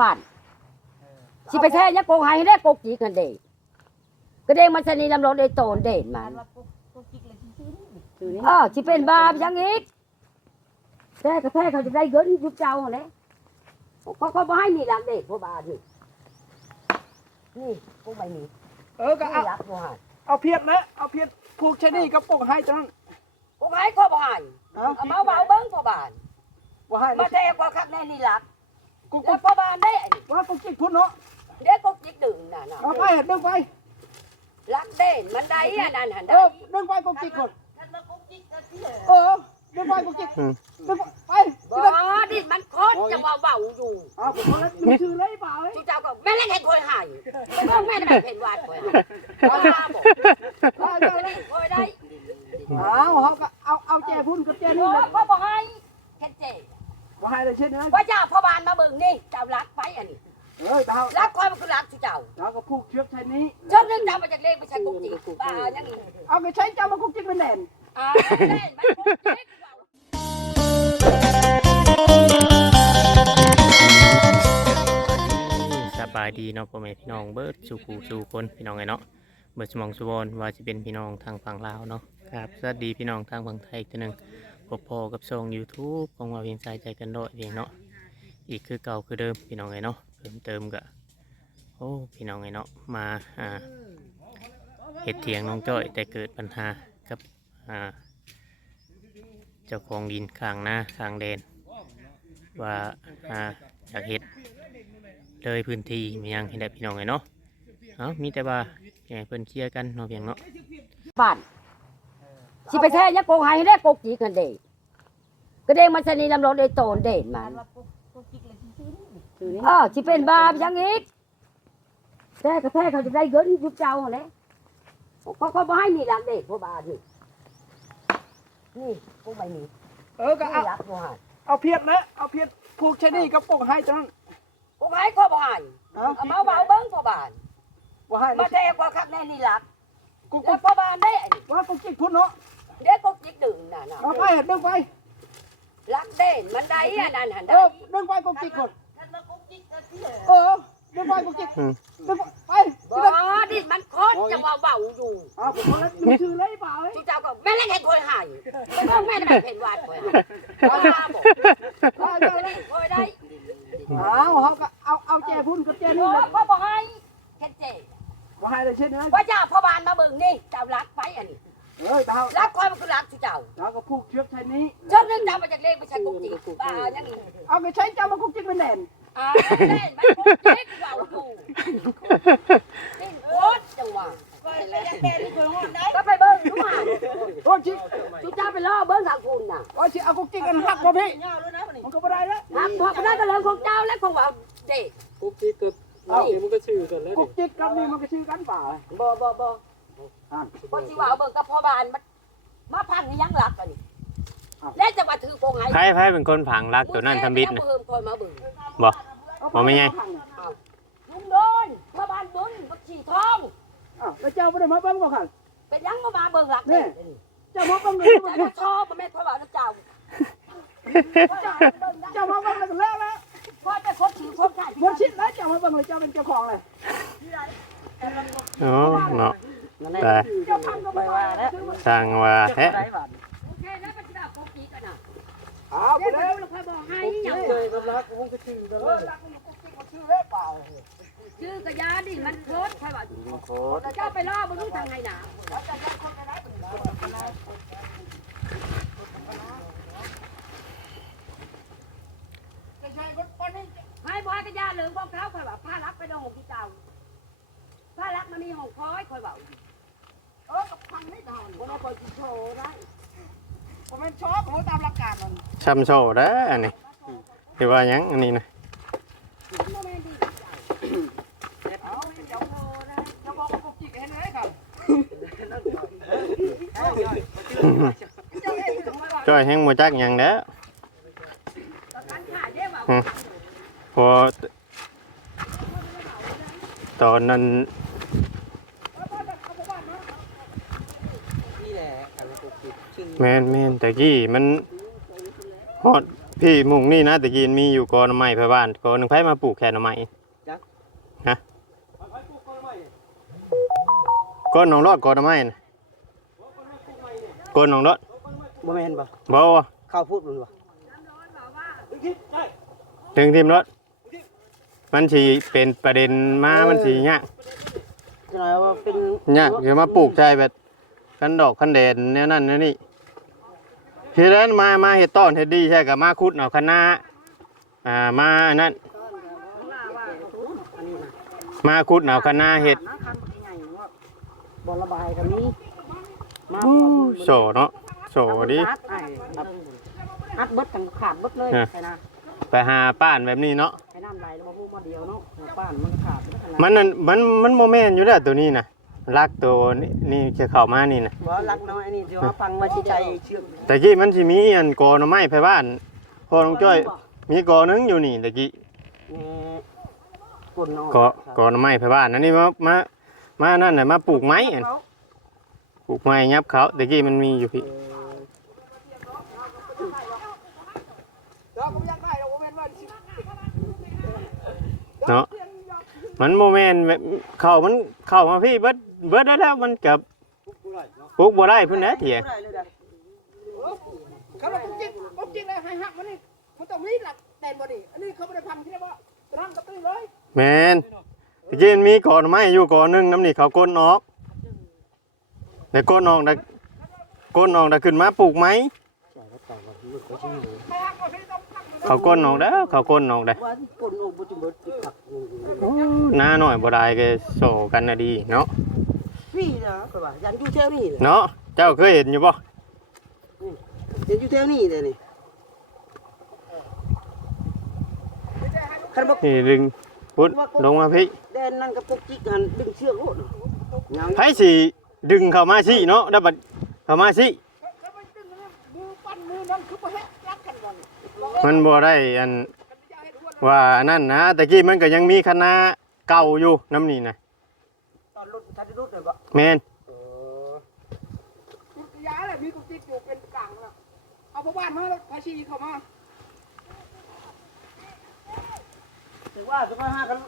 บ้านสิไปแท้ยังโกงหายให้ได้โกกจีกันเด้ก็เด้งมันสนีลำรถได้โตนเด่นมันเออสิเป็นบาปยังอีกแท้ก็แท้เขาจะได้เงินยุบเจ้าหั่นแหละเขาเขาบ่ให้นี่หลักเด็กพวกบาทนี่นี่พวกใบนี้เออก็นี่เอาหลักบ่ให้เอาเพียรนะเอาเพียรผูกชะนีกับปกให้จังพวกให้เขาบ่ให้เอาเอามาเบาเบิ้งพวกบาทว่าให้มานะแท้กว่าคักแน่นี่หลัก กูกูแล้วพวกบาทได้อันนี้ว่ากูจิกพุ่นเนาะเด็กกกจิกดึงน่ะน่ะเอาไปเดึงไปหลักเด่นมันได้อันนั้นหันเอได้อดึงไปกูจิกคนเออดึงไปกูจิกดึงไปบ่ดิมันโคตรจะเบาๆอยู่เอาผมแล้วมึงชื่ออะไรเปล่าเอ้ยจุเจ้าก็แม่เล่นเห็นคอยหายแม่แม่ได้แบบเห็นวาดคอยหายเอามาบอกเอาเล่นคอยได้เอาเขาก็เอาเอาแจพุ่นกับแจโอ้นี่นะพ่อบอกให้แค่เจ๊ ว่าให้เลยเช่นนั้นว่าเจ้าพ่อบานมาเบิ่งนี่เจ้ารักไปอันนี้เออเท้ารักคอยมันคือรักจุเจ้าเราก็ผูกเชือกชะนี้ชอบเรื่องเจ้ามาจากเลขไปใช้กุ๊กจีบ้าอย่างนี้เอาไปใช้เจ้ามากุ๊กจิกเป็นแดนอ่าเล่นมันกุ๊กจีสบายดีเนาะพ่อแม่พี่น้องเบิร์ดสู่ผู้สู่คนพี่น้องไงเนาะเบิร์ดสมองสุวรรณว่าจะเป็นพี่น้องทางฝั่งลาวเนาะครับสวัสดีพี่น้องทางฝั่งไทยอีกทีหนึ่ง พบพอกับช่อง YouTube ของเราเพียงใจใจกันโดยเพียงเนาะอีกคือเก่าคือเดิมพี่น้องไงเนาะเพิ่มเติมก็โอ้พี่น้องไงเนาะมาอ่าเห็ดเถียงน้องจ้อย แต่เกิดปัญหากับอ่าเจ้าของดินข้างหน้าข้างแดน ว่าอ่าอยากเห็ดเลยพื้นที่มียังให้ได้พี่น้องไงเนาะเอามีแต่ว่าอยากให้เพิ่นเคลียร์กันเนาะเพียงเนาะบ้าน สิไปแท้ยังโกงหายให้ได้โกกจีกันเด้ก็เด้งมันสนีลำรถได้โตนเด่นมันเออสิเป็นบาปยังอีกแท้ก็แท้เขาจะได้เงินยุบเจ้าหั่นแหละเขาเขาบ่ให้นี่หลักเด็กพวกบาทนี่นี่พวกใบนี้เออก็นี่เอาหลักบ่ให้เอาเพียรนะเอาเพียรผูกชะนีกับปกให้จังพวกให้เขาบ่ให้เอาเอามาเบาเบิ้งพวกบาทว่าให้มานะแท้กว่าคักแน่นี่หลักกูกูแล้วพวกบาทได้อันนี้ว่ากูจิกพุ่นเนาะ เด็กกกจิกดึงน่ะน่ะเอาไปดึงไปหลักเด่นมันได้อันนั้นหันเอได้อดึงไปกูจิกคนเออดึงไปกูจิกดึงไปบ่ดิมันโคตรจะเบาๆอยู่เอาผมแล้วมึงชื่ออะไรเปล่าเอ้ยจุเจ้าก็แม่เล่นเห็นคอยหายแม่ได้แบบเห็นวาดคอยหายเอามาบอกเอาเล่นคอยได้เอาเขาก็เอาเอาแจพุ่นกับแจโอ้นี่นะพ่อบอกให้แค่เจ๊ว่าให้เลยเช่นนั้นว่าเจ้าพ่อบานมาเบิ่งนี่เจ้ารักไปอันนี้ เออเท้ารักคอยมันคือรักจุเจ้าเราก็ผูกเชือกชะนี้ชอบเรื่องเจ้ามาจากเลขไปใช้กุ๊กจีบ้าอย่างนี้เอาไปใช้เจ้ามากุ๊กจิกเป็นแดนอ่าเล่นมันกุ๊กจีเบาอยู่นี่โคตรจังหวะก็ไปเบิ่งดูมาโอ้ชิจุเจ้าไปล่อเบิ่งทางคุณน่ะโอ้ชิเอากุ๊กจิกกันหักบ่พี่มันก็ไม่ได้แล้วครับพอก็ได้ก็เรื่องของเจ้าและของว่าเด็กกุ๊กกิ๊กก็เอาเดี๋ยวมันก็ชื่อกันแล้วกุ๊ดิกจิกกับนี่มันก็ชื่อกันเปล่าบ่บ่บ่ อ่านบ่สิว่าเอาเบิ่งกับพ่อบานมามาพังนี่ยังรักอันนี้แล้วจะมาถือโกงให้ไพ่ไพ่เป็นคนผังรักตัวนั้นทำบิดนะนะเพิ่มคอยมาเบิ่งบ่บ่ไม่ไงลุงโดนพ่อบานบุญบักฉีทองอ้าวแล้วเจ้าไม่ได้มาเบิ่งบ่ค่ะเป็นยังมามาเบิ่งรักนี่เจ้ามาเบิ่งเลยแต่ถ้าชอบมันแม่นพ่อบานเจ้าเจ้ามาเบิ่งเลยแล้วแล้วพ่อจะคบถือคบชาติหมดชิดแล้วเจ้ามาเบิ่งเลยเจ้าเป็นเจ้าของเลยโอ้เนาะแต่เจ้าพังก็ไม่ว่าแล้วสร้างว่าแท้โอเคแล้วมันจะคบจีกันน่ะอ้าวไปเดี๋ยวแล้วเราค่อยบอกให้กุ๊กหยักิ๊งกเลยกับรักมันก็ชื่อกันเอแล้อวดิรักมันกุ๊กจิกมันชื่อเล่เปล่าชื่อกระยาดิมันโคตรใช่ป่ะโคตรแต่เจ้าไปล่อบ่รู้ทางไหนน่ะจะใช่คนคนนี้ให้บ่ให้กระยาเหลืองพวกเขาค่อยว่าผ้ารักไปในห้องที่เจ้าผ้ารักมันมีห้องคอยค่อยว่าเออ กับพังไม่ได้บ่ได้คอยสิโชว์ได้ผมเป็นชอบผมตามหลักการมันช้ำโซ่เด้ออันนี้คือว่าหยังอันนี้นะบ่แม่นดีเอาเจ้าโง่นะเจ้าบอกว่ากุ๊กจิกเห็นไหมครับเจ้าเห็นทำไมวะจ้อยแห้งบ่จักหยังเด้อตอนนั้นขายได้ว่าพอตอนนั้น นี่ แหละคำว่ากุ๊กกิ๊กชื่อแม่นแม่นแต่กี้มันฮอดพี่มุงนี่นะตะกี้มีอยู่กอหน่อไม้ไผบ้านกอหนึงไผมาปลูกแค่หน่อไม้ฮะก้นหนองรอดกอหน่อไม้น่ะก้นหนองรอดบ่แม่นบ่บ่บ่เข้าพูดมันบ่ถึงทีมรถมันสิเป็นประเด็นมามันสิยากจะหน่อยว่าเป็นยากเดี๋ยวมาปลูกใจแบบกันดอกกันแดดแนวนั้นแนวนี้ ทีนั้นมามาเฮ็ดต้อนเฮ็ดดีใช่กับมาคุดเอาคณะอ่ามาอันนั้นมาคุดเอาคณะเฮ็ดบ่ระบายกันนี้มาโสเนาะโสดิอัดอัดเบิดทั้งขาดเบิดเลยฮะใช่นะไปหาป้านแบบนี้เนาะให้น้ำไหลแล้วบ่ฮู้บ่เดียวเนาะบ้านมันขาดเบิดทั้งมันนั่นมันมันโมเมนต์อยู่แล้วตัวนี้นะ ลักตัวนี่นี่จะเข้ามานี่นะบ่รักน้อยอันนี้เดี๋ยวเอาฟังว่าสิใจเชื่อมแต่กี้มันสิมีอันกอหน่อไม้ไผบ้านพ่อน้องจ้อยมีกอหนึงอยู่นี่ตะกี้แหน่ก้นน้อยกอกอหน่อไม้ไผบ้านอันนี้มามามานั่นน่ะมาปลูกไม้อันปลูกไม้ยับเขาตะกี้มันมีอยู่พี่เนาะมันโมเมนต์แบบเข้ามันเข้ามาพี่เบิด เบิดได้แล้วมันกับปลูกบ่ได้พุ่นนะเถียเลยเขาบอกจริงผมจริงเลยให้หักมันนี่มันต้องมีหลักแตนบอดี้อันนี้เขาไม่ได้พันที่เรียกว่าตรังกระตุ้นเลยแมนตะกี้มันมีก่อนไม้อยู่ก่อหนึงน้ำนี่เขาก้นออกแต่ก้นออกได้ก้นออกได้ขึ้นมาปลูกไหมเขาก้นออกแล้เขาก้นออกได้หน้าหน่อยบ่ได้ก็โซกันนะดีเนาะ พี่นะก็ว่ายันอยู่แถวนี้เลยเนาะเจ้าเคยเห็นอยู่บ่ยันอยู่แถวนี้เลยนี่คันบ่นี่ดึงพุดลงมาพี่แดนนั่นกับพวกจิกหันดึงเชือกโลดยังไผสิดึงเข้ามาสิเนาะแล้วบัดเข้ามาสิเขาไม่ดึงเลยมือปั้นมือนั่นคือประเทศรักกันก่อนมันบ่ได้อันว่านั่นนะตะกี้มันก็ยังมีคณะเก่าอยู่น้ำนี่นะตอน รถทัดรถเลยบ่แม่นเออกุศยาเลยมีกุฏิอยู่เป็นกลางแล้วเอาพวกบ้านมาแล้วพาชีเข้ามาแต่ว่าจะมาหากัน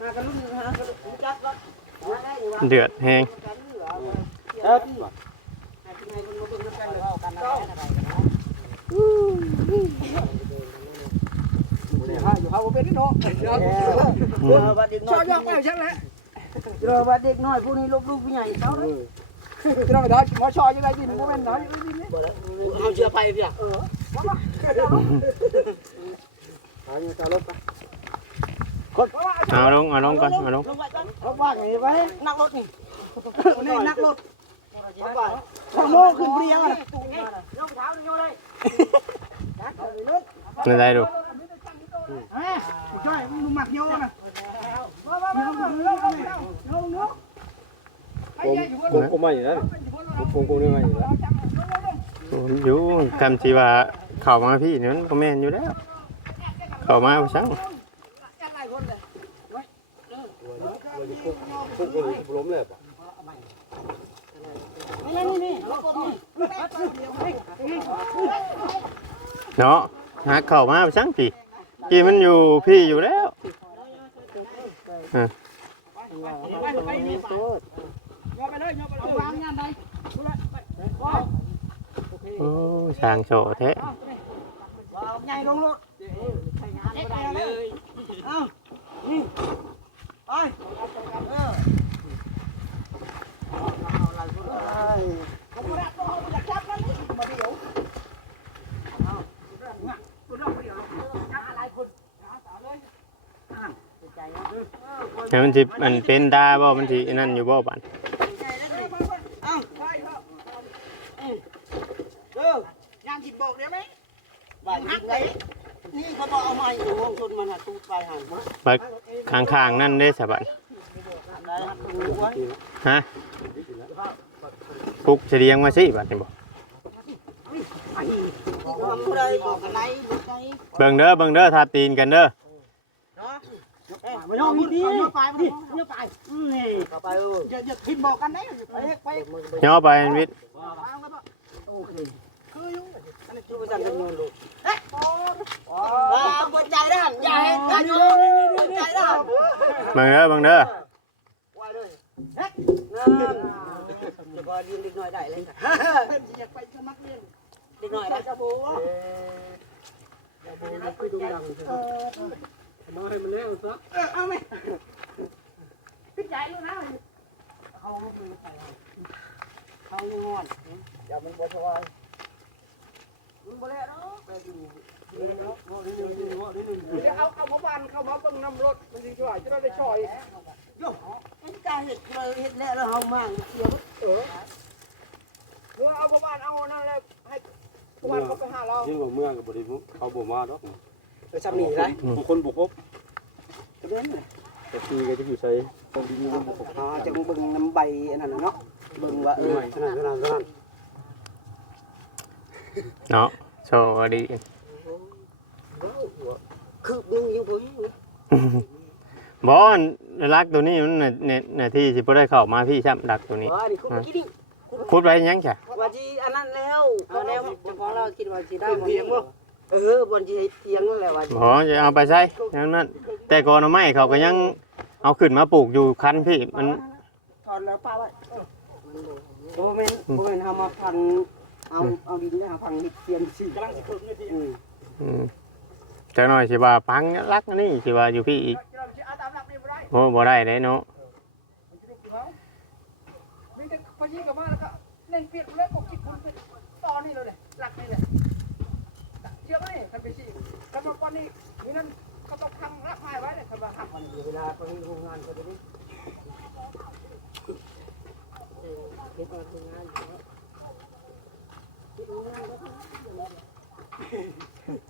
หากันรุ่นหากันรู้จักก็หาได้อยู่ว่าเดือดแฮงกันเหลือเออให้ที่ไหนคนมาเบิ่งกันเลยเอากันอะไรกันเนาะอยู่เขาเป็นนี่เนาะเออว่าเด็กชน้ออยยอกไปใช่ไหม เออว่าเด็กน้อยผู้นี้ลบลูกผู้ใหญ่เขาเด้อจะต้องไปได้หมอชอยยังไงดินโมเมนต์ไหนดินนี่บ่ได้เอาเชือไปพี่อะเออมาบ้าเกิดแล้วเอาอยู่ตาลบไปเอาลงเอาลงก่อนเอาลงลงไปก่อนลงว่าไงไว้นักรถนี่นี่นักรถข้างโม่ขึ้นเปรี้ยงอะยกเท้าโยเลยนั่นได้ดูเฮ้ยช่วยมึงหมักโยนะมามามามาลงลงลงลงไอ้ยัยอยู่บน กลมกลมาอยู่แล้วกลมกลมนี่มาอยู่แล้วอยู่คำที่ว่าเข้ามาพี่นี่มันก็แม่นอยู่แล้ว เข้ามาบ่ซังอะไรคนเลยกลมกลมล้มเลยนี่นี่นี่รถนี่เนาะหาเข้ามาบ่ซังพี่กี่มันอยู่พี่อยู่แล้วไปไปนี่ไปยอไปเลยยอไปเลยวางงานใด โอ้สร้างโฉแท้ใหญ่ลงรถใช้งานไม่ได้เลยเอ้านี่ไปเออเอาอะก็ได้ผมก็รับตัวอยากจับนั่นมาเดี๋ยวคุณน้องเดี๋ยวจับอะไรคนสาวเลยใจแต่มันสิมันเป็นตาบ่มันสิอันนั่นอยู่บ่บัด เอ้า ใช่ครับ เอองานจิตบอกเดี๋ยวไหม บ้านนี้ไงนี่เขาบอกเอาไม้อยู่วงชนมันหักตูดไปหันมา บัดข้างนั่นเด้สบัดได้หักตูดไว้ฮะปลุกเสียงมาสิบัดนี่บ่ทำอะไรบอกอะไรบอกไงเบิ่งเด้อเบิ่งเด้อทาตีนกันเด้อเนาะไม่ต้องดีเนื้อปลายมันเนื้อปลายนี่เข้าไปเอย่าอย่าพิมพ์บอกกันนะไปไปย่อไปวิทย์โอเคคืออยู่อันนี้คือประจันกันเงินลูกอ๋อว้า ปวดใจได้หันอย่าให้กันอยู่ปวดใจได้หันเบิ่งเด้อเบิ่งเด้อไว้เลยเฮ้ยนั่นจะพอยืนเล็กน้อยได้เลยค่ะเพิ่นสิอยากไปสมัครเรียนเล็กน้อยไปได้กระโบอย่าบูอย่าคุยดูดังเออมาให้มันแล้วซะเออเอาไหมขึ้นใจลูกนะเอามือใส่เอาเงินงอนอย่ามันบ่สบายมันบ่แล้วเนาะไปอยู่เดี๋ยว เนาะบ่ได้อยู่นี่บ่ได้อยู่เดี๋ยวเอาเข้ามาบ้านเข้ามาเบิ่งน้ำรถมันสิช่วยจะได้ช่วยโย่มันกาเฮ็ดเลยเฮ็ดแล้วแล้วเฮามั่งเสียเออเรือเอามาบ้านเอานั่นแหละให้บ้านเขาไปหาเรายิ่งกว่าเมืองกับบริมุเขาบ่มาดอกไปซ้ำนี่ได้บุคคลบุคคบกระเด็นน่ะแต่คือก็จะอยู่ใส่คนดีมันบุคคบอ่าจังเบิ่งน้ำใบอันนั้นน่ะเนาะเบิ่งว่าเออขนาดขนาดขนาดเนาะโชว์ดีคือนึงยัง บ่เห็นเลยบ่อันรักตัวนี้มันน่ะในในที่สิบ่ได้เข้ามาพี่ช้ำดักตัวนี้คูดไว้ยังจ้ะว่าจีอันนั้นแล้วเอาแล้วเจ้าของเราคิดว่าสิได้บ่เพียงบ่เออบนที่เทียงนั่นแหละว่าบ่จะเอาไปใช้นั้นนั่นแต่ก่อนเอาไม้เขาก็ยังเอาขึ้นมาปลูกอยู่คันพี่มันถอนแล้วป้าไว้โอ้แม่นบ่แม่นเฮามาพันเอาเอาดินเนี่ยพังเฮ็ดเทียนสิกำลังสิเพิ่มเงินดีอืม จักหน่อยสิว่าพังรักนี่สิว่าอยู่พี่อีกเราสิเอาตามหลักนี่บ่ได้โอ้บ่ได้เด้เนาะมันจะได้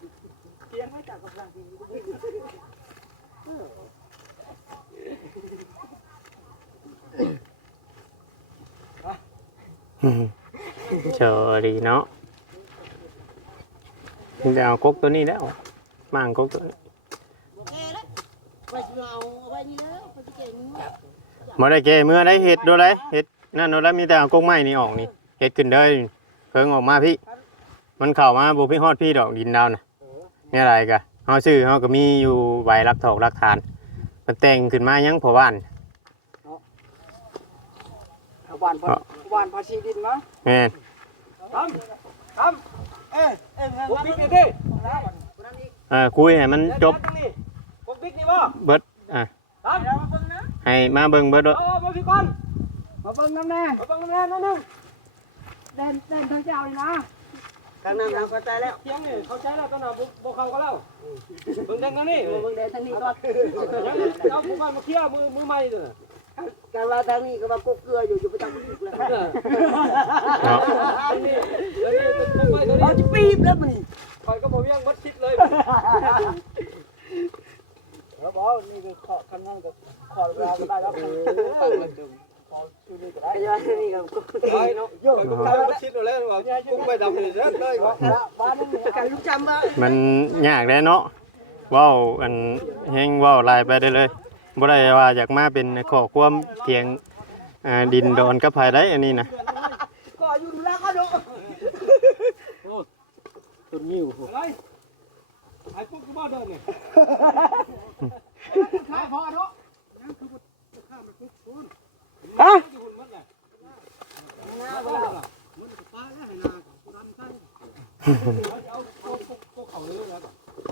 เเล่นเปลี่ยนเลยปกจิตคุณเป็นตอนนี้เลยเนี่ยหลักนี่แหละเยอะไหมคันไปชี้คันมาก่อนนี้นี่นั่นก็ต้องทำรับไม้ไว้เลยคันว่าหักมันอยู่เวลาไปโรงงานก็ได้เฮ็ดโรงงานอยู่เนาะเตียงไว้จากกำลังดีเนาะเดี๋ยวเอากกตัวนี้แล้วมางกกตัวนี้โอเคแล้วไปสิเอาเอาไว้เก่งบ่ได้แกเมื่อได้เห็ดโดยไรเห็ดนั่นโดยไรมีแต่เอากกไม้นี่ออกนี่เห็ดขึ้นเด้เพิ่งออกมาพี่ มันเข้ามาบ่พี่ฮอดพี่ดอกดินดาวน่ะ นี่อะไรกะเฮาซื้อเฮาก็มีอยู่ใบรักถอกรักฐานมันแต่งขึ้นมายังพอบ้านเอาวานพอวานพอชีดินมาแม่นทำทำเออเออผมบิ๊กนี่ดิเออคุยให้มันจบตรงนี้ผมบิ๊กนี่บ่เบิดอะทำให้มาเบิ่งเบิดโดดเอามาพี่ก่อนมาเบิ่งน้ำแน่มาเบิ่งน้ำแน่นั่นนึงเด่นเด่นทางเจ้านี่นะ กลางนั้นเราเข้าใจแล้วเที่ยงนี่เข้าใจแล้วตอนนั้นบุบเข้าก็แล้วเบิ่งเด่นกันนี่เบิ่งเดินทางนี้ก่อนเอาผู้ก่อนมาเคลียร์มือมือใหม่เด้อการว่าทางนี้ก็ว่ากุกเกลืออยู่อยู่ประจำอีกแล้วเนาะอันนี้อันนี้เป็นมือใหม่ตัวเอานี้จะปีบแล้วมันคอยก็บ่เวียงบัดชิดเลยแล้วบอกนี่คือขอคันนั้นก็ขอเวลาก็ได้แล้วตั้งเลยดึงขอชื่อนี้ก็ได้ไอ้ยานี่ก็กุกไปเนาะโยกก็ไปมาชิดแล้ว ว่ากุ้งไปดำนี่เด้อเลยว่าบ้านนึงเนี่ยกันลูกจำว่ามันยากแด้เนาะเว้าอันแฮงเว้าลายไปได้เลยบ่ได้ว่าอยากมาเป็นข้อความเถียงอ่าดินดอนกับไผได้อันนี้นะก็อยู่ดูแลก็ดูต้นนิ้วอะไรไอ้พวกกูบ้าเดินเนี่ยขายพอเนาะนั่นคือข้ามไปปุ๊บคุณฮะอยู่หุ่น มันแหละหน้าเอาบ่ไปล่ะล่ะมันก็ป้าแล้วให้นากูทำใช่เอาเอาพวกเขาเลยแล้ว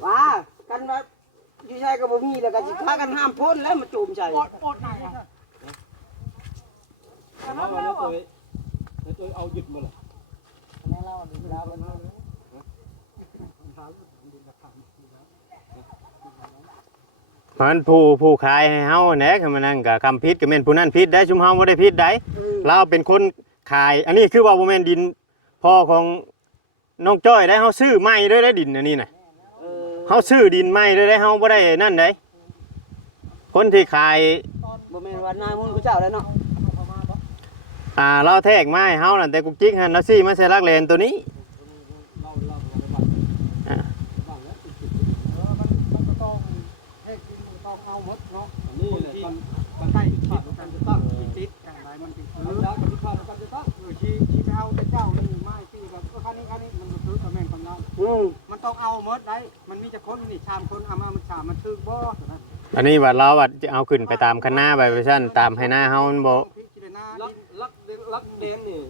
ว่ากันว่าอยู่ใช่ก็บ่มีแล้วก็สิพากันห้ามพ้นแล้วมาจูมใจปอดปอดหนักอะแล้วแล้วตัวแล้วตัวเอาหยุดมาล่ะ เพราะฉะนั้นผู้ผู้ขายให้เฮาแหน่คือมันนั่นก็คำผิดก็แม่นผู้นั้นผิดได้ชุมเฮาบ่ได้ผิดได้เราเป็นคนขาย อันนี้คือว่าบ่แม่นดินพ่อของน้องจ้อยได้เฮาซื้อใหม่ด้วยได้ดินอันนี้น่ะเออเฮาซื้อดินใหม่ด้วยได้เฮาบ่ได้นั่นได้คนที่ขายบ่แม่นว่านายมุ่นกูเจ้าแล้วเนาะอ่าเราแทกไม้เฮานั่นแต่กุกจิกหันเราซี่มาใส่ลักเลนตัวนี้อ่า นี่แหละ มันมันใกล้ชิดกันจะตั้งติดๆมันมันติดแล้วกับที่ข้าวกันจะต้องชี้ชี้ไปเอาแต่เจ้านี่ไม้ที่แบบคันนี้คันนี้มันต้องเอาหมดได้มันมีจะคนนี่ชามคนเอามามันชามมันถึกบ่อันนี้ว่าเราว่าจะเอาขึ้นไปตามคันหน้าไปไปซั่นตามให้หน้าเฮามันบ่พี่กินหน้าลักลักลักแดนนี่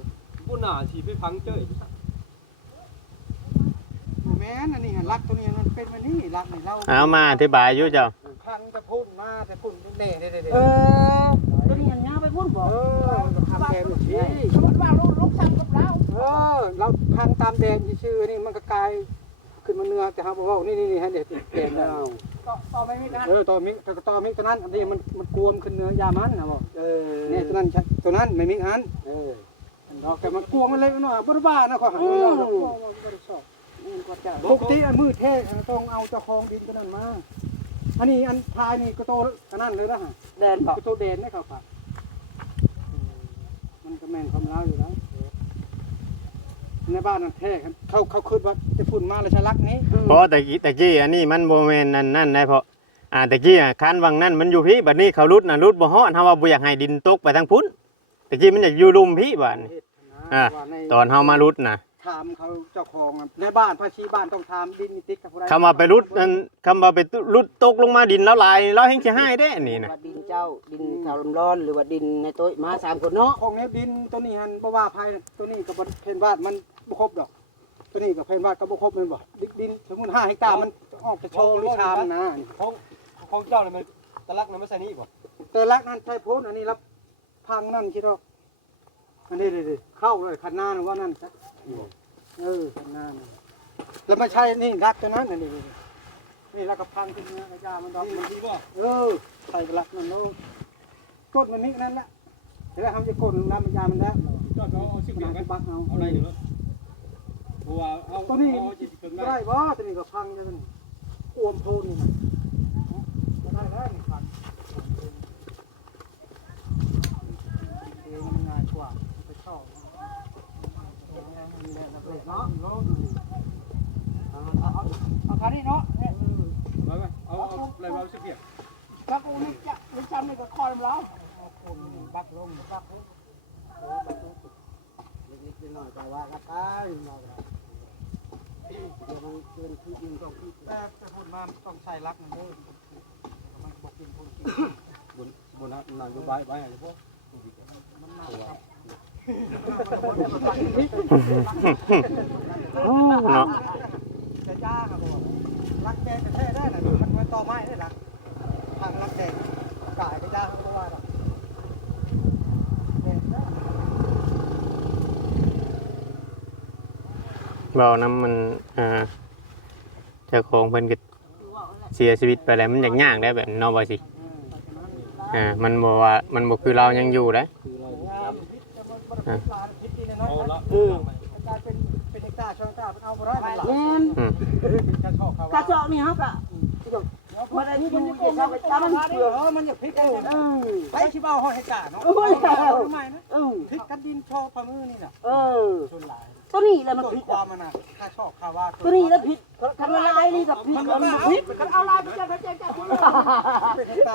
ผู้หน้าสิไปพังเจ้ยแม่นอันนี้รักตัวนี้มันเป็นมันนี่รักนี่เราเอามาอธิบายอยู่เจ้าพังจะพูดมาแต่พูด เน่เด้เด้เด้เออตัวนี้ยังยาวไปพุ่นบ่เออทำแดงอยู่ที่สมมติว่าลูกลูกสั่งกับเราเออ เราพังตามแดงชื่อนี่มันก็กลายขึ้นมาเนื้อแต่ครับว่านี่นี่นี่ฮะเด็ดแดงแล้วต่อต่อไม่มีกันเออตัวมิกตัวตัวมิกตัวนั้นอันนี้มันมันกวมขึ้นเนื้อยามันนะบอกเออเนี่ยตัวนั้นตัวนั้นไม่มิกอันเออดอกแต่มันกวงมันเล็กหน่อยบ้าบ้านะขอหันอืเรามปกติมือเท่ต้องเอาเจ้าของดินตัวนั้นมา อันนี้อันพายนี่ก็โตอันนั้นเลยนะฮะแดนบ่ก็โตเด่นได้ครับมันก็แม่นความเล่าอยู่แล้วในบ้านนั่นแท้เขาเขาคืดว่าจะพุ่นมาแล้วใช้ลักนี้เพราะตะกี้ตะกี้อันนี้มันบ่แม่นนั่นนั่นได้เพราะอ่าตะกี้อะคันวังนั่นมันอยู่พี่บัดนี้เขารุดน่ะรุดบ่ฮอดเฮาว่าบ่อยากให้ดินตกไปทางพุ่นตะกี้มันอยากอยู่ลุมพี่บัดนี้อ่าตอนเฮามารุดน่ะ ถามเขาเจ้าของในบ้านภาชีบ้านต้องทำดินติดกับคำว่าไปรุดนั่นคำว่าไปรุดตกลงมาดินแล้วลายแล้วแห่งสิหายเด้นี่น่ะว่าดินเจ้าดินชาวลำร้อนหรือว่าดินในโต๊ะมาสามคนเนาะของในดินตัวนี้หันบ่ว่าภายตัวนี้กับเพนวาดมันบ่ครบดอก ตัวนี้กับเพนวาดก็บ่ครบแม่นบ่ดิดินสมมุติ5เฮกตาร์มันออกจะโชว์หรือชามนะของของเจ้านี่มันตะลักนี่มันใส่นี่บ่แต่ลักนั้นใช้โพนอันนี้รับพังนั่นคิดดอกอันนี้ดิเข้าเลยคันหน้าว่านั่น เออคันหน้าแล้วมาใช้นี่รักตัวนั้นอันนี้นี่แล้วก็พังขึ้นเนื้อกระยามันดอกมันดีบ่เออใส่กระลักมันลงกดมันนี่นั่นแหละแล้วทำจะกดลงน้ำมันยามันแล้วเจ้าเอาสิบมันเดียวจะกันบักเอาเอาได้อยู่แล้วเพราะว่าเอาตัวนี้เอาจิตเกินได้ได้บ่ตัวนี้ก็พังจะเป็นอวมโพนนี่นะได้ได้พังเองมันง่ายกว่าไปชอบ เนาอาคันนี้เนาะเอาไปเอาเอาอะไรเอาสิบเดียวแล้วกูนี่จะนี่จำนี่ก็คอยเราบักลงบักเล็กๆน้อยๆแต่ว่าราคาเราเดี๋ยวมันเกินที่ดินต้องที่แต่จะพูดมาต้องใช้รักมันเด้อมันบกกินคนกินบนบนนั้นนั่งอยู่ใบใบอะไรพวกมันน่า เนาะจะจ้าครับผมรักแกจะแท้ได้นะมันมันต่อไม้ได้รักทางรักแกกายไปจ้าเพราะว่าดอกแกนะเว้านํมันอ่าเจ้าของเพิ่นก็เสียชีวิตไปแล้วมันยากยากได้แบบนาะว่าสิอ่ามันบ่ว่ามันบ่คือเรายังอยู่เด้ อาละอืมกลายเป็นเป็นเอกตาช่องตาเอาบ่ได้มันหลับแม่นอืมจะชอบเขากระเจาะนี่เฮาก็มันอันนี้มันอยู่เจ้าไปตามมันเผื่อเออมันอยากพลิกเองเอนะอไปชิบเอาหอยกาเนาะโอ้ยทำไมนะเออพลิกกันดินโชว์พมือนี่น่ะเออส่วนหลายตัวนี้แหละมันต้นผิดควาอะมมันน่ะข้าชอบข้าว่าตัวนี้แล้วผิดคันละลายนี่กับผิดมันบ่ผิดกันเอาลายไปเจ้าไปเจ้าเจ้าคุณเป็นเอกตา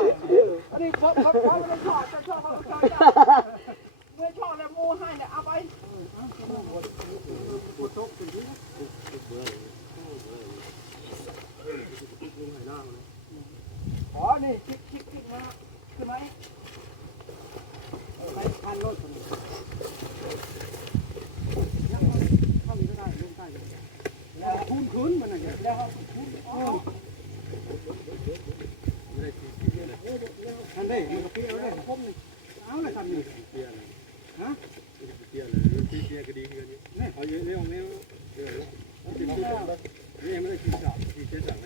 อันนี้เขาเขาเขาไม่ได้ชอบจะชอบเขาชอบ เวชอบแล้วมูให้เนี่ยเอาไปอ๋อ นี่คิดคิดคิดมาคือไหมไปพันรถคนนี้เข้าอยู่ได้ลงใต้แล้วคูนคืนมันน่ะแล้วคูนอ๋ออันนี้มันก็เปียเอาได้ผมนี่เอาเลยทำนี่ ฮะเตี้ยเลยเตี้ยก็ดีกินนี่เอาเยอะเร็วเร็วเร็วนี่ยังไม่ได้กินข้าวกินเจ๊สั่งไหม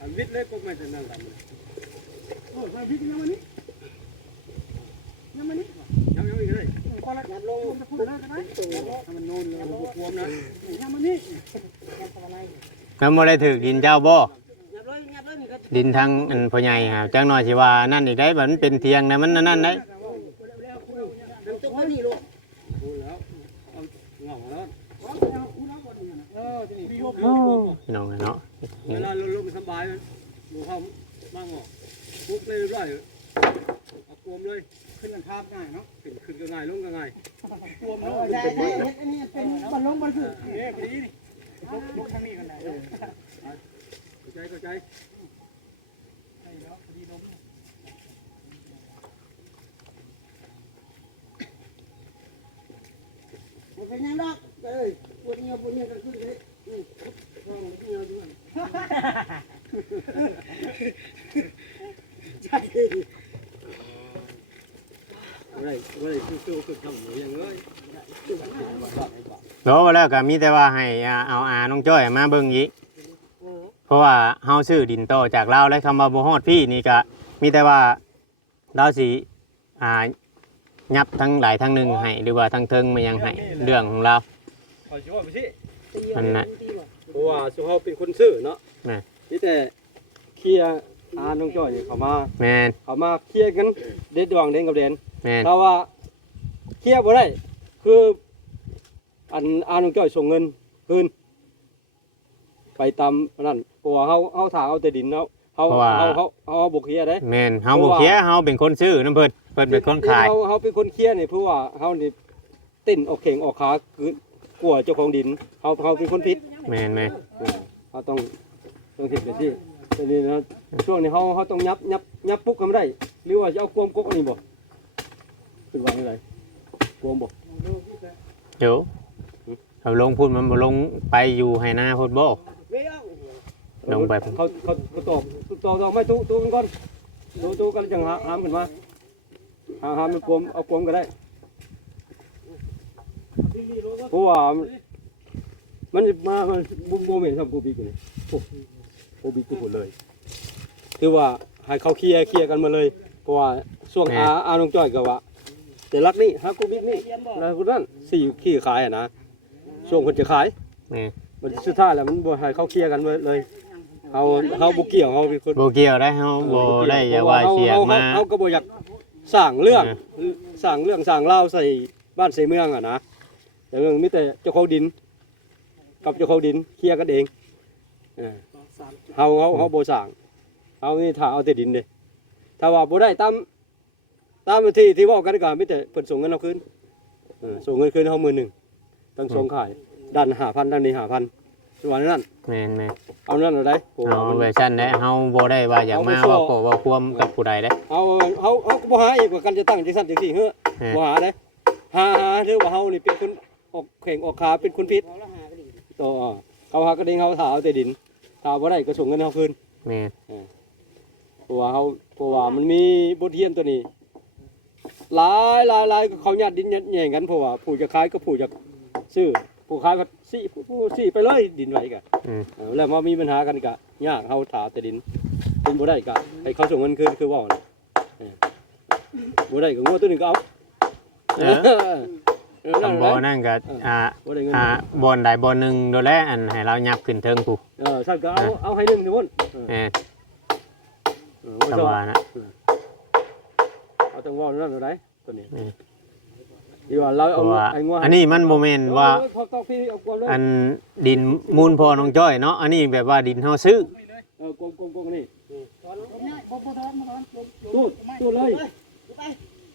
อันวิทย์เล็กก็ไม่จะนั่งทำเลยโอ้ยมาพิจารณาวันนี้ยังมานี้ยังยังอีกเลยพอละลงจะพูดได้ไหมมันโน่นเลยบวกรวมนะยังมานี้มันบ่ได้ถึกดินเจ้าบ่ยับเลยยับเลยนี่ก็ดินทางอันพ่อใหญ่ฮะจังหน้อยสิว่านั่นอีกได้บัดมันเป็นเทียงนะมันนั่นได้ มันตกมานี่ลูก พูดแล้วเอาเงาแล้ว เออจะอีก พี่โยก พี่น้องเนาะ เวลาลงลงสบายดูเขาบ้างออกปุ๊บเลยเรื่อยเอากลมเลย ขึ้นกันทาบง่ายเนาะ ขึ้นขึ้นก็ง่ายลงก็ง่าย กลัวมันใช่ใช่อันนี้เป็นบอลลงบอลคือเนี่ยพอดีนี่ลุกทางนี้กันไหน เข้าใจเข้าใจ มั นเป็นยังดอกเอ้ยปวดเงี้ยปวดเงี้ยกันขึ้นเลยอืมลองเงี้ยด้วยใช่อะไรอะไรคือคือคือทำอย่างเงี้ยโลว่าแล้วก็มีแต่ว่าให้อ่าเอาอาน้องจ้อยมาเบิ่งอีกเพราะว่าเฮาซื้อดินโตอจากลาวและคำว่าบ่ฮอดพี่นี่ก็มีแต่ว่าเราสิอ่า ยับทั้งหลายทั้งหนึงให้หรือว่าทั้งเทิงมายังให้เรื่องของเราขอช่วยไปสิมันน่ะเพราะว่าสุเฮาเป็นคนซื่อเนาะน่ะนี่แต่เคลียร์อาน้องจ้อยนี่เขามาแม่นเขามาเคลียร์กันเด็ดดวงเด่นกับเด่นแม่นถ้าว่าเคลียร์บ่ได้คืออันอาน้องจ้อยส่งเงินคืนไปตามนั่นเพราะว่าเฮาเฮาถ่าเอาแต่ดินเนาะ เฮาเฮาเฮาเฮาบ่เคลียร์ได้ แม่นเฮาบ่เคลียร์เฮาเป็นคนซื้อนํเพิ่นเพิ่นเป็นคนขายเฮาเฮาเป็นคนเคลียร์นี่เพราะว่าเฮานี่เต้นออกเข่งออกขาคือกลัวเจ้าของดินเฮาเฮาเป็นคนผิดแม่นแม่นเออเขาต้องต้องเห็นไปสิทีนี้นะช่วงนี้เขาเขาต้องยับยับยับปุ๊กกันไม่ได้หรือว่าจะเอาความกกอันนี้บ่คือว่าอะไรความบ่ เดี๋ยวเอาลงพูดมันบ่ลงไปอยู่ให้หน้าพูดบ่ลง ไปเขาเขาเขาตอบตอบตอบไม่ตู้ตู้กันก่อนตู้ตู้กันจังหาหามกันมาหาหามมันความเอาความก็ได้เพราะว่ามันมาบุบเหม็นครับบูบีกูนี่โอ้บูบีกูหมดเลยคือว่าให้เขาเคลียร์เคลียร์กันมาเลยเพราะว่าช่วงอาอาน้องจ้อยก็ว่าแต่รักนี่ฮักกูบิ๊กนี่แล้วคนนั้นสี่ขี้ขายอะนะช่วงคนจะขายแม่นมันสุดท้ายแล้วมันบ่ให้เขาเคลียร์กันเลย เขาเขาบุกเกี่ยวเขาเป็นคนบ่เกี่ยวได้เฮาบ่ได้อย่าว่าเสียงมาเขาเขาก็บ่อยากสร้างเรื่องสร้างเรื่องสร้างเล่าวใส่บ้านใส่เมืองอะนะแต่เรื่องมีแต่เจ้าของดิน กับเจ้าของดินเคลียร์กันเองเออเขาเขาเขาบ่สร้างเขานี่ถ้าเอาแต่ดินเด้ถ้าว่าบ่ได้ตามตามที่ที่เว้ากันก็มีแต่เพิ่นส่งเงินเอาคืนเออส่งเงินคืนเฮาหมื่นหนึงทั้งสองขายด้าน5,000ด้าน นี้5,000ส่วนนั้นแม่นแม่นเอานั่นเอาได้โอ้เอามันเวอร์ชันได้เฮาบ่ได้ว่าอยากมาว่าโกว่าควมกับผู้ใดได้เอาเอาเอาก็บ่หาอีกว่ากันจะตั้งจังซั่นจังซี่เฮ้อเออบ่หาเด้หาหาหรือว่าเฮานี่เป็นคนออกแข่งออกขาเป็นคนผิดต่อเขาหากระเด้งเขาถาเอาแต่ดินถ้าบ่ได้ก็ส่งเงินเฮาคืนแม่นเพราะว่าเฮาเพราะว่ามันมีบทเรียนตัวนี้หลายหลายหลายเขาญาติดินแย่งกันเพราะว่าผู้จะขายก็ผู้จะซื้อ ผู้ขายก็สิผู้สิไปเลยดินไว้ก็อืมเออแล้วมามีปัญหากันก็ยากเฮาถาแต่ดินเป็นบ่ได้ก็ให้เขาส่งเงินคืนคือเว้าน่ะเออบ่ได้ก็งัวตัวหนึงก็เอาเออเออนั่นคำแหบ่ละ นั่นก็อ่าบ่ได้เงินอ่าบอนใดบอนหนึงโดยแลอันให้เรายับขึ้นเทิงผู้เออสั่นก็เอาเอาให้หนึงสิพุ่นเออแม่นเออบ่สต้องว่านะ เอาต้องเว้านั่นเอาได้ตัวนี้อืม ดีว่าเราเพเอาราะว่าไอ้งัวอันนี้มันบ่แม่นว่าเออพอต้องพี่เอากวมเลยอันดินมูลพ่อน้องจ้อยเนาะอันนี้แบบว่าดินเฮาซื้อเออกวมกวมกวมนี่พอพอทอนมาทอนตูดตูดเลยไป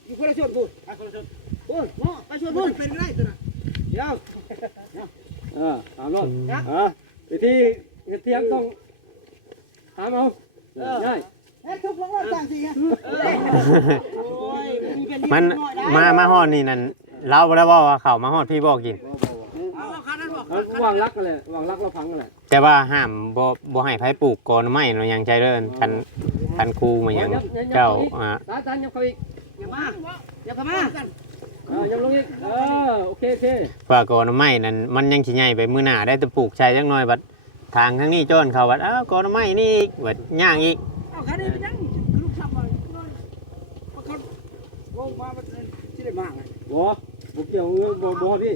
อยู่คนละส่วนกูไปคนละส่วนกูเนาะไปส่วนกูเป็นไรตัวน่ะเดี๋ยวเออถามรถอะวิธีเฮ็ดเทียงต้องถามเอาง่ายเฮ้ยทุกลงรถสั่งสิฮะโอ้ยมีเป็นมันมามาฮอดนี่นั่น เราบ่ได้ว่าว่าเขามาฮอดพี่บ่กินเอาคันนั้นบอกเอาวางรักกันเลยวางรักเราพังกันแหละแต่ว่าห้ามบ่บ่ให้ไผปลูกก่อนไม้เนาะยังใจเด้อคันคันครูมายังเจ้าอ่าตาตายับเข้าอีกอย่ามาอย่าเข้ามาอ่ายับลงอีกเออโอเคโอเคว่าก่อนไม้นั่นมันยังสิใหญ่ไปมื้อหน้าได้แต่ปลูกใช้จักหน่อยบัดทางทางนี้จ้อนเขาบัดอ้าวก่อนไม้นี่อีกบัดย่างอีก เอาคันนี้ไปยังลูกทำมาน้อยเอาคันลงมามันที่ได้มากไง บ่บ่เกี่ยวเงินบ่บ่พี่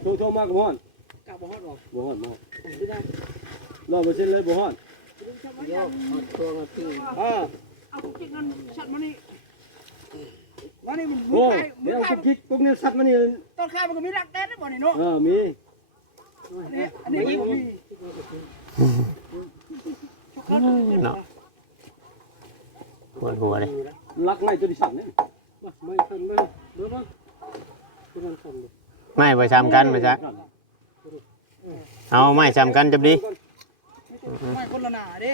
โทรโทรมากับบ่ฮอนกลับมาฮอดบอกบ่ฮอนบ่ฮอนที่ได้รอบ่เซ็นเลยบ่ฮอนลูกทำมายังตัวมาตีอ่าเอาคุกกิ๊กนั่นชัดมานี่มานี่มันมืโอ้อใครมืเดี๋อยวใครคุกคิกพวกนี้สัตว์มันนี่ต้นข้าวมันก็มีรักแดนนะบ่นี่เนาะเออมีอันนี้อันนี้มันมีเนาะปวดหัวเลยรักไม้ตัวที่สั่นนี่ไม่สั่นเลยเดี๋ยวนะ ตัวนั้นสั่นเลยไม้บ่ซ้ำกันบ่จ๊ะเอาไม้ซ้ำกันจับดีมีไม่คนละหนาเด้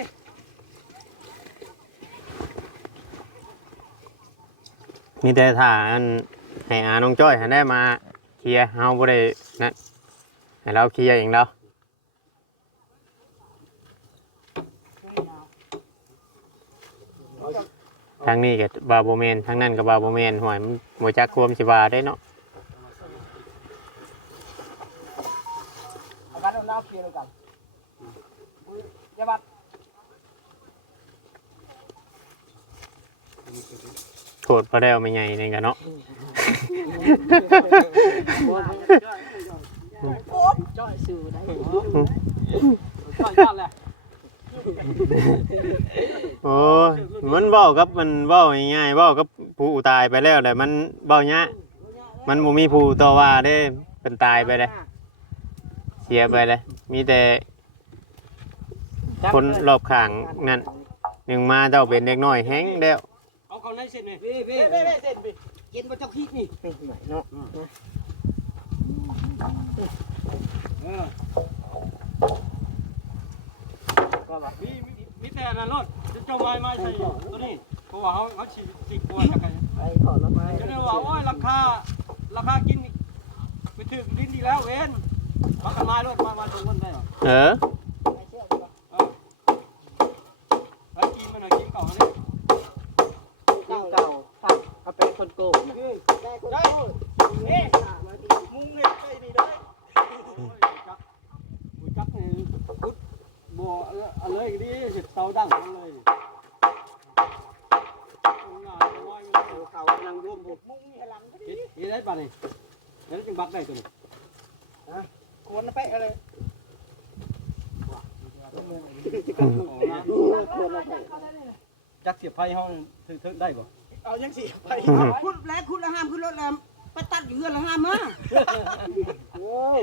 มีแต่ถ้าอันให้อาน้องจ้อยหันได้มาเคลียร์เฮาบ่ได้นั่นให้เราเคลียร์เองแล้วทางนี้ก็บาโบแมนทางนั้นก็บาโบแมนหวยมันบ่จักความสิว่าได้เนาะ อาการน้ำเปลี่ยนกันยาบัด โทษพระแล้วไม่ใหญ่นี่กันเนาะ จ้อยสื่อได้ข้าวบ้านแหละโอ้ยมันเว้ากับมันเว้าง่ายๆเว้ากับผู้ตายไปแล้วแต่มันเว้ายะมันบ่มีผู้ต่อว่าเด้เป็นตายไปเลยเสียไปเลยมีแต่คนรอบข้างนั่นยังมาเจ้าเป็นเด็กน้อยแฮงแล้ว เอาเขาในเส้นนี่พี่พี่เบ้เบ้เส้นไปกินบ่เจ้าขี้นี่เนาะเออก็แบบมีมีมีแต่นั่นรถจะเจ้าไม้ไม้ใส่ตัวนี้เพราะว่าเขาเขาฉีดฉีดกวนกันไปขอละไม้จะได้ว่าโอ้ยราคาราคากินนี่ไปถึงดินดีแล้วเว้นมากันไม้รถมามาตรงกันได้หรอเออเออไอ้กินมันอะกินเก่าเนี่ย คนโกงนะได้คนโกงเอ๊ะมุ้งเลยใกล้นี่ได้กบุจักนี่พุดบ่เอาเลยดิเห็ดเตาดังเลยงานน้อยมันเขานั่งร่วมบุกมุ้งมีหลังก็ดีเฮ็ดเฮ็ดได้ป่ะนี่เฮ็ดจึงบักได้ตัวนี้ฮะคนไปอะไรจักเสียบไฟเฮาถึงถึงได้บ่ เอายังสิไปคุณแล้วคุณละห้ามคุณรถแล้วไปตัดอยู่เฮือนละห้ามมาโอ้ย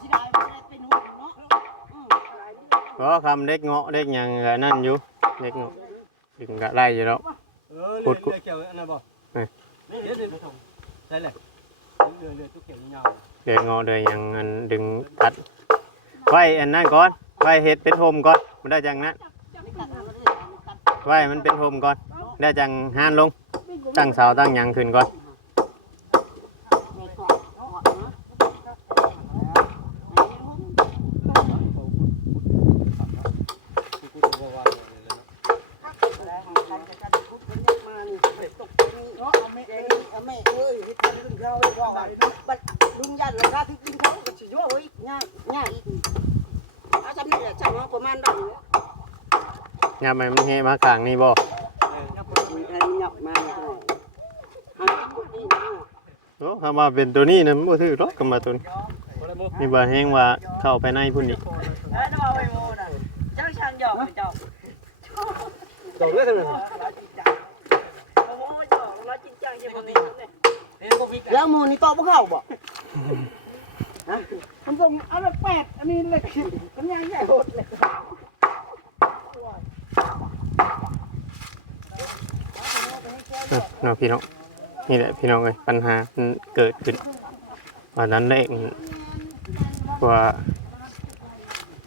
สิได้บ่ได้เป็นหุ่นเนาะอืมอะไรนี่ก็คำเด็กเงาะเด็กหยังก็นั่นอยู่เด็กเงาะถึงก็ไล่อยู่แล้วเออเรือเรือเกี่ยวอันนั้นบ่นี่เดี๋ยวเดี๋ยวใช่เลยเรือเรือทุกเกี่ยวยาวเด็กเงาะเด็กหยังอันดึงตัดไว้อันนั้นก่อนไว้เฮ็ดเป็นโฮมก่อน มันได้จังนั้นไม่ตัดเอาเลยตัดไว้มันเป็นโฮมก่อน ได้จังห้านลง ตั้งเสาตั้งหยังขึ้นก่อนในกล่องเอาอะนะ กูกูบ่ว่าเลยนะ แล้วของฉันจะกันคุดเป็นยังมานี่ตกนี่เนาะเอาแม่เอ้ยเอาแม่เอ้ยเฮ็ดกันรุ่นเขาเลยว่าว่าบัดลุงยันราคาที่กินเขาก็สิยั่วเว้ยง่ายง่ายอีกเอาจำนี่แหละจำเอาประมาณนั้นแหละ ยามไปมันเฮมาข้าง นี่บ่แล้วก็สิให้มันยับมาเลยหาคุดนี่นะโอ้คำว่าเป็นตัวนี้นะมันบ่ถือหรอกคำว่าตัวนี้มีบ่แฮงว่าเข้าไปในพุ่นนี่เอ้ยน้องเอาไปโมน่ะเจ้าช่างหยอกเจ้าดอกเลือดเท่านั้นโอ้โหหยอกแล้วจริงจังยังบ่มีเนี่ยแล้วหมูนี่ตอบบ่เข้าบ่ทำทรงเอาเลยแปดอันนี้เลยมันยังใหญ่โหดเลย ออเนาะพี่น้องนี่แหละพี่น้องเอ้ยปัญหามันเกิดขึ้นวันนั้นเองว่า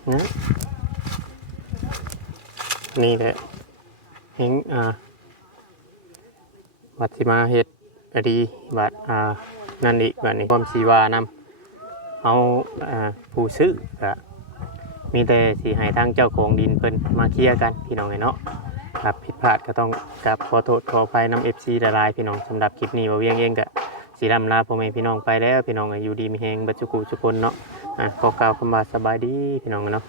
นะนี่แหละเฮงอ่าวัดสิมาเฮ็ดอดีบัดอ่านั่นอีกบัดนี้ความสีวานำเอาอ่าผู้ซื้อก็มีแต่สีให้ทางเจ้าของดินเพิ่นมาเคลียร์กันพี่น้องเอ้ยเนาะ ครับผิดพลาดก็ต้องกราบขอโทษขออภัยน้ำเอฟซีละลายพี่น้องสำหรับคลิปนี้ว่าเวียงเองกะสีดำลาพ่อแม่พี่น้องไปแล้วพี่น้องอยู่ดีมีแหงบัจจุกุจุคนเนาะอะขอกล่าวคำว่าสบายดีพี่น้องเนาะ